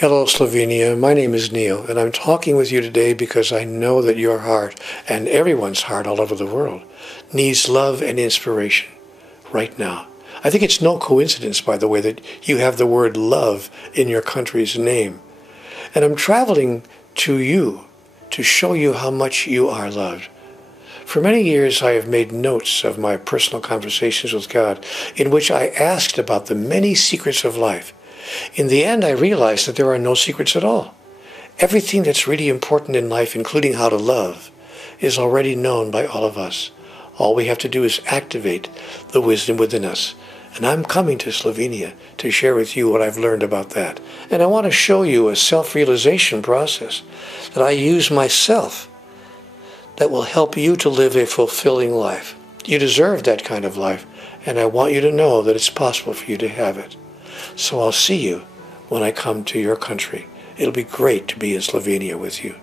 Hello Slovenia, my name is Neale, and I'm talking with you today because I know that your heart, and everyone's heart all over the world, needs love and inspiration right now. I think it's no coincidence, by the way, that you have the word love in your country's name. And I'm traveling to you to show you how much you are loved. For many years I have made notes of my personal conversations with God in which I asked about the many secrets of life. In the end, I realized that there are no secrets at all. Everything that's really important in life, including how to love, is already known by all of us. All we have to do is activate the wisdom within us. And I'm coming to Slovenia to share with you what I've learned about that. And I want to show you a self-realization process that I use myself that will help you to live a fulfilling life. You deserve that kind of life, and I want you to know that it's possible for you to have it. So I'll see you when I come to your country. It'll be great to be in Slovenia with you.